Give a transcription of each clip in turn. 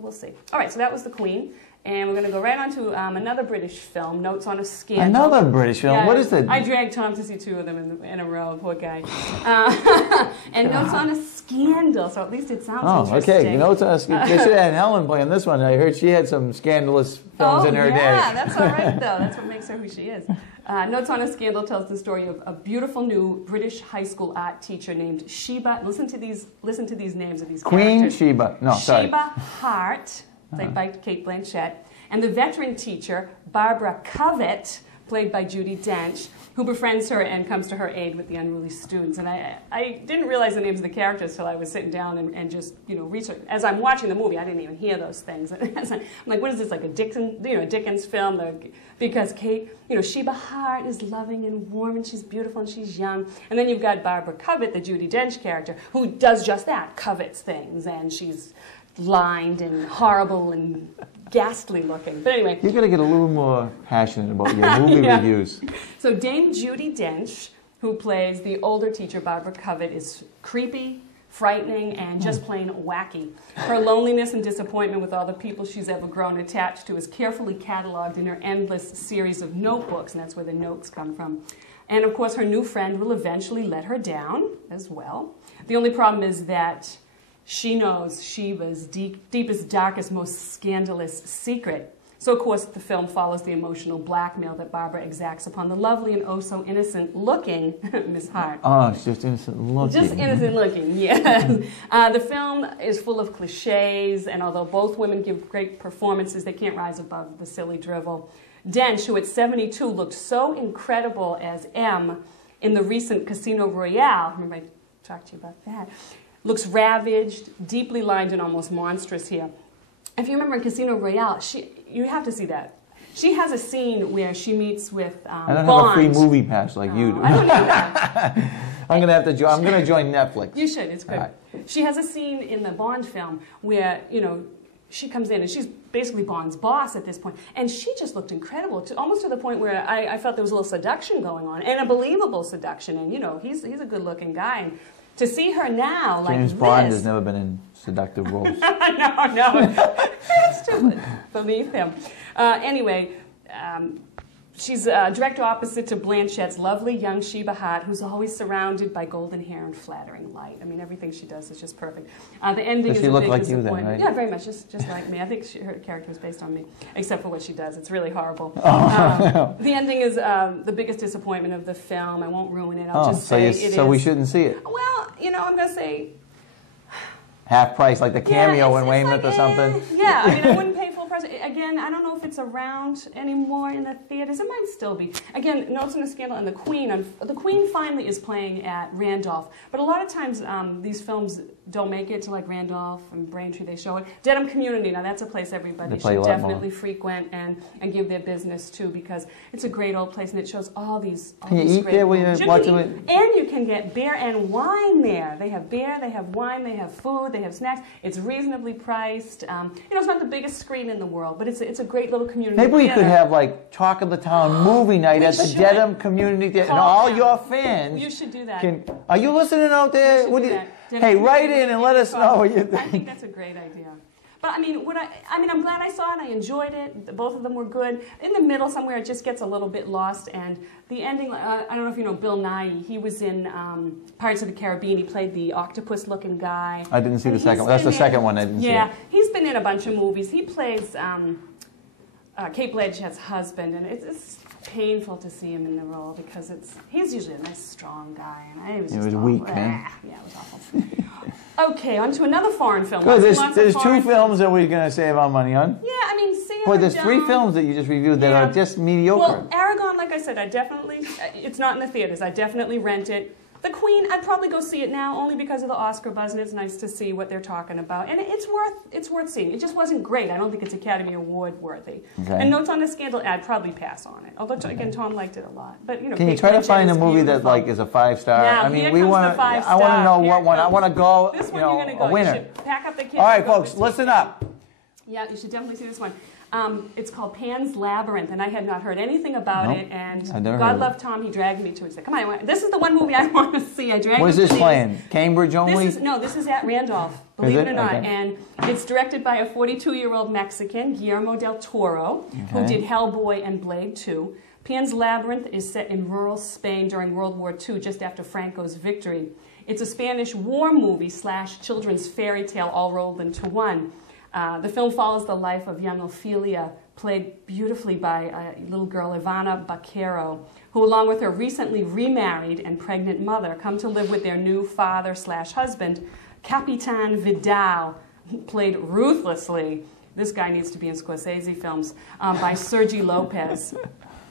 We'll see. All right, so that was The Queen. And we're going to go right on to another British film, Notes on a Scandal. Another British film? Yeah, what is it? I dragged Tom to see two of them in a row, poor guy. And Notes on a Scandal, so at least it sounds interesting. Okay. Notes on a Scandal. They should have had Helen playing this one. I heard she had some scandalous films in her day. Yeah, that's all right, though. That's what makes her who she is. Notes on a Scandal tells the story of a beautiful new British high school art teacher named Sheba. Listen to these names of these Queen characters. Sheba. No, sorry. Sheba Hart, played by Kate Blanchett, and the veteran teacher, Barbara Covett, played by Judi Dench, who befriends her and comes to her aid with the unruly students. And I didn't realize the names of the characters till I was sitting down and just, research. As I'm watching the movie, I didn't even hear those things. I'm like, what is this, like a Dickens film? Because Kate, Sheba Hart is loving and warm and she's beautiful and she's young. And then you've got Barbara Covett, the Judi Dench character, who does just that, covets things, and she's lined and horrible and ghastly looking. But anyway. You've got to get a little more passionate about your movie reviews. So Dame Judi Dench, who plays the older teacher, Barbara Covett, is creepy, frightening, and just plain wacky. Her loneliness and disappointment with all the people she's ever grown attached to is carefully cataloged in her endless series of notebooks, and that's where the notes come from. And of course, her new friend will eventually let her down as well. The only problem is that she knows Sheba's deepest, darkest, most scandalous secret. So, of course, the film follows the emotional blackmail that Barbara exacts upon the lovely and oh-so-innocent-looking Miss Hart. Oh, she's just innocent-looking. Just innocent-looking, yes. The film is full of cliches, and although both women give great performances, they can't rise above the silly drivel. Dench, who at 72 looked so incredible as M in the recent Casino Royale, remember I talked to you about that, looks ravaged, deeply lined, and almost monstrous here. If you remember in Casino Royale, you have to see that. She has a scene where she meets with Bond. I don't have a free movie pass like you do. I don't either. I'm going to join Netflix. You should. It's good. Right. She has a scene in the Bond film where, she comes in and she's basically Bond's boss at this point. And she just looked incredible, almost to the point where I felt there was a little seduction going on, and a believable seduction. And, he's a good-looking guy. And to see her now like James Bond has never been in seductive roles. No. That's too beneath him. Anyway, she's direct opposite to Blanchett's lovely young Sheba Hart, who's always surrounded by golden hair and flattering light. I mean, everything she does is just perfect. The ending is a big disappointment. You then, right? Yeah, very much, just like me. I think her character was based on me, except for what she does. It's really horrible. The ending is the biggest disappointment of the film. I won't ruin it. I'll just say it is. So we shouldn't see it? Well, I'm going to say... half price, like the cameo in Weymouth or something? Yeah, I mean, I wouldn't pay full price. Again, I don't know if it's around anymore in the theaters. It might still be. Again, Notes on a Scandal and The Queen. The Queen finally is playing at Randolph. But a lot of times these films don't make it to like Randolph and Braintree. They show it. Dedham Community, now that's a place everybody should definitely frequent and give their business to, because it's a great old place and it shows all these Can you eat there when you're watching it? And you can get beer and wine there. They have beer, they have wine, they have food, they have snacks. It's reasonably priced. It's not the biggest screen in the world, but it's a great little community. Maybe we could have like Talk of the Town movie night at the Dedham Community Theater, and all your fans. You should do that. Are you listening out there? Hey, write in and let us know what you think. I think that's a great idea. But I'm glad I saw it. I enjoyed it. Both of them were good. In the middle somewhere, it just gets a little bit lost. And the ending, I don't know if you know Bill Nighy. He was in Pirates of the Caribbean. He played the octopus-looking guy. I didn't see the second one. That's the second one I didn't see. Yeah, he's been in a bunch of movies. He plays Kate Blanchett's husband, and it's painful to see him in the role because he's usually a nice, strong guy, and it was just weak, man. Yeah, it was awful. Okay, on to another foreign film. Good, there's two films that we're going to save our money on. Yeah, I mean, see. Boy, there's three films that you just reviewed that are just mediocre. Well, Aragon, like I said, it's not in the theaters. I definitely rent it. The Queen, I'd probably go see it now only because of the Oscar buzz, and it's nice to see what they're talking about. And it's worth seeing. It just wasn't great. I don't think it's Academy Award worthy. Okay. And Notes on a Scandal, I'd probably pass on it. Although again, Tom liked it a lot. But can you try to find a movie that is a 5-star? Yeah, I mean, I want to know what one. I want to go. This one you're going to go. A winner. You should pack up the kids. All right, folks, listen up. Yeah, you should definitely see this one. It's called Pan's Labyrinth, and I had not heard anything about it. And God love Tom, he dragged me to it. He said, "Come on, this is the one movie I want to see." I dragged. Where's this playing? Cambridge only? This is at Randolph. Believe it or not, and it's directed by a 42-year-old Mexican, Guillermo del Toro, who did Hellboy and Blade 2. Pan's Labyrinth is set in rural Spain during World War II, just after Franco's victory. It's a Spanish war movie / children's fairy tale all rolled into one. The film follows the life of young Ophelia, played beautifully by little girl Ivana Baquero, who along with her recently remarried and pregnant mother come to live with their new father / husband, Capitan Vidal, played ruthlessly. This guy needs to be in Scorsese films, by Sergi Lopez.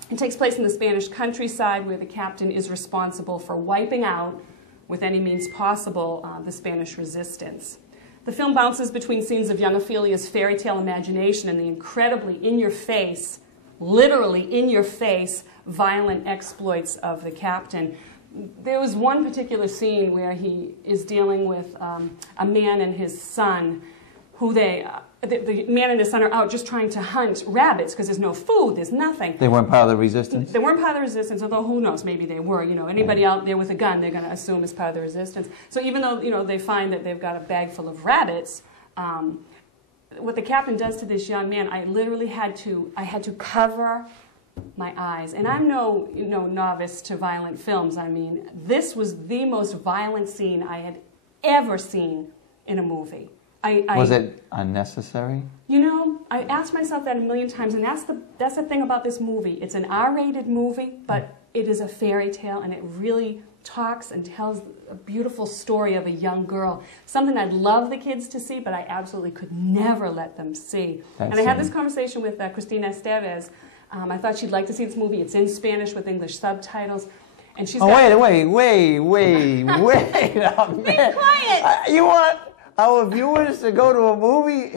It takes place in the Spanish countryside where the captain is responsible for wiping out, with any means possible, the Spanish resistance. The film bounces between scenes of young Ophelia's fairy tale imagination and the incredibly in-your-face, literally in-your-face, violent exploits of the captain. There was one particular scene where he is dealing with a man and his son, who the man and his son are out just trying to hunt rabbits because there's no food, there's nothing. They weren't part of the resistance? They weren't part of the resistance, although who knows, maybe they were. You know, anybody out there with a gun, they're going to assume is part of the resistance. So even though, you know, they find that they've got a bag full of rabbits, what the captain does to this young man, I literally had to cover my eyes. And I'm no novice to violent films. I mean, this was the most violent scene I had ever seen in a movie. Was it unnecessary? You know, I asked myself that a million times, and that's the thing about this movie. It's an R-rated movie, but it is a fairy tale, and it really talks and tells a beautiful story of a young girl. Something I'd love the kids to see, but I absolutely could never let them see. And I had this conversation with Cristina Estevez. I thought she'd like to see this movie. It's in Spanish with English subtitles. And she's wait a minute. Be quiet! You want our viewers to go to a movie?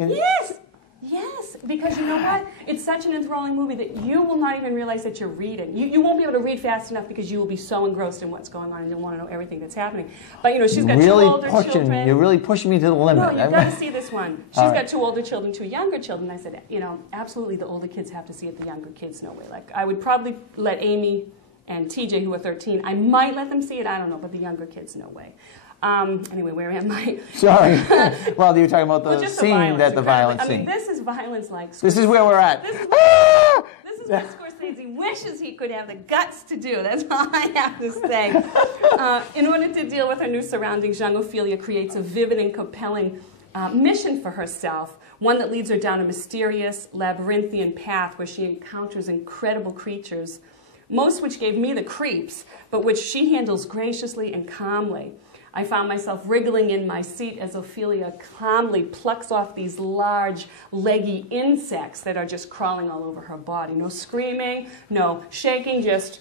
Yes, because you know what? It's such an enthralling movie that you will not even realize that you're reading. You won't be able to read fast enough because you will be so engrossed in what's going on and you'll want to know everything that's happening. But you know, she's got two older children. You're really pushing me to the limit. No, you've got to see this one. She's got two older children, two younger children. I said, you know, absolutely the older kids have to see it, the younger kids, no way. Like, I would probably let Amy and TJ, who are 13, I might let them see it, I don't know, but the younger kids, no way. Anyway, where am I? Sorry. Well, you were talking about the scene, the violence scene. I mean, this is violence like Scorsese. This is where we're at. This is what Scorsese wishes he could have the guts to do. That's all I have to say. In order to deal with her new surroundings, young Ophelia creates a vivid and compelling mission for herself, one that leads her down a mysterious, labyrinthian path where she encounters incredible creatures, most which gave me the creeps, but which she handles graciously and calmly. I found myself wriggling in my seat as Ophelia calmly plucks off these large, leggy insects that are just crawling all over her body. No screaming, no shaking, just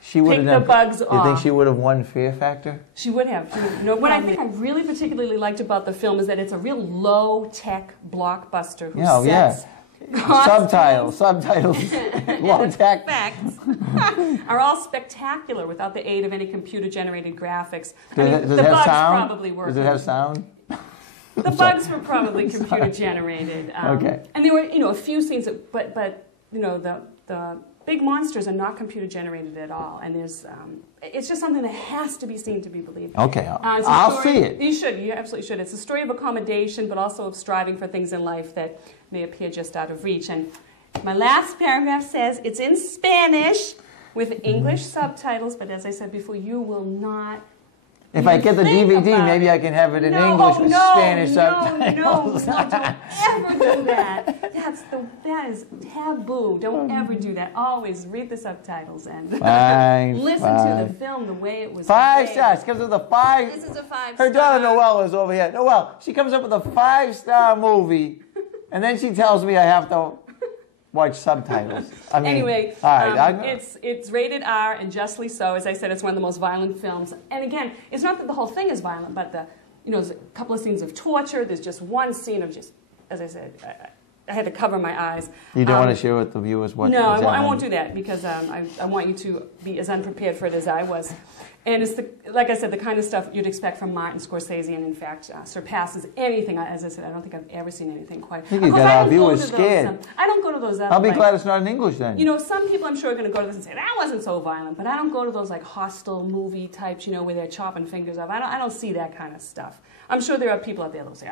she would pick the bugs off. You think she would have won Fear Factor? She would have. What I think I really particularly liked about the film is that it's a real low-tech blockbuster who sets subtitles, low-tech effects are all spectacular without the aid of any computer-generated graphics. Does the it have bugs sound? probably were. Does it have sound? The bugs were probably computer-generated. Okay. And there were, a few scenes, but the big monsters are not computer-generated at all. And there's, it's just something that has to be seen to be believed. Okay, I'll see it. You should. You absolutely should. It's a story of accommodation, but also of striving for things in life that may appear just out of reach. And my last paragraph says it's in Spanish with English subtitles, but as I said before, you will not. If I get the DVD, maybe I can have it in English with Spanish subtitles. No, don't ever do that. That is taboo. Don't ever do that. Always read the subtitles and listen to the film the way it was 5 made. stars. She comes up with a 5. This is a 5-star. Her daughter Noelle is over here. Noelle, she comes up with a 5-star movie, and then she tells me I have to watch subtitles. I mean, anyway, all right, it's rated R, and justly so. As I said, it's one of the most violent films. And again, it's not that the whole thing is violent, but there's a couple of scenes of torture. There's just one scene of just, as I said, I had to cover my eyes. You don't want to share with the viewers what? No, I won't do that because I want you to be as unprepared for it as I was. And it's like I said, the kind of stuff you'd expect from Martin Scorsese, and in fact surpasses anything. As I said, I don't think I've ever seen anything quite. I think you got our viewers scared. I don't go to those. I'll be glad it's not in English then. You know, some people I'm sure are going to go to this and say that wasn't so violent, but I don't go to those like hostile movie types, you know, where they're chopping fingers off. I don't see that kind of stuff. I'm sure there are people out there that will say,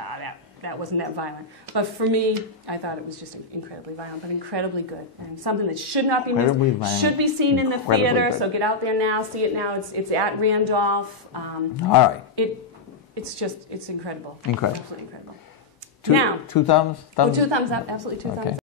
that wasn't that violent. But for me, I thought it was just incredibly violent, but incredibly good. And something that should not be missed, should be seen in the theater. Good. So get out there now, see it now. It's at Randolph. All right. It's incredible. Incredible. Absolutely incredible. Two thumbs? 2 thumbs up, absolutely 2 thumbs up.